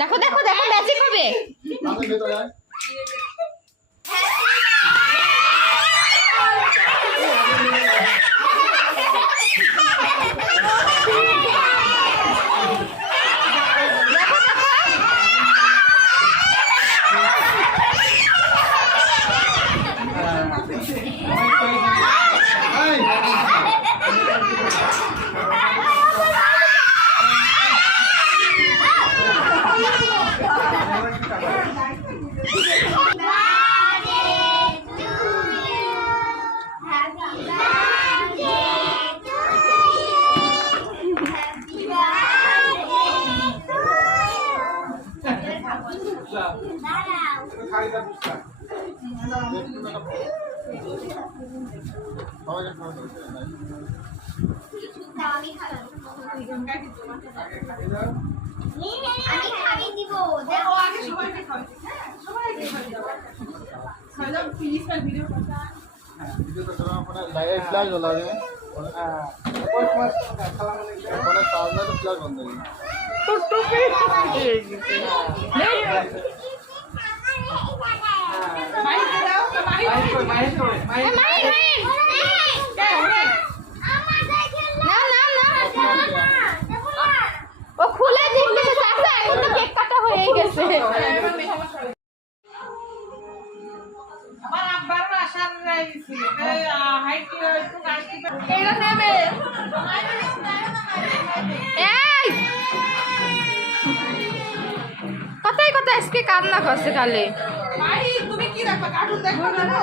দেখো দেখো দেখো ম্যাজিক হবে। ও খুলে দিচ্ছে চাচা, এখন তো কেক কাটা হয়ে গেছে। আমার আব্বার আশা রাখছি হাইট একটু কাশি এটা নেবে। এই কথাই কথা আজকে কান্না করছে খালি। ভাই তুমি কি দেখো, কার্টুন দেখো না?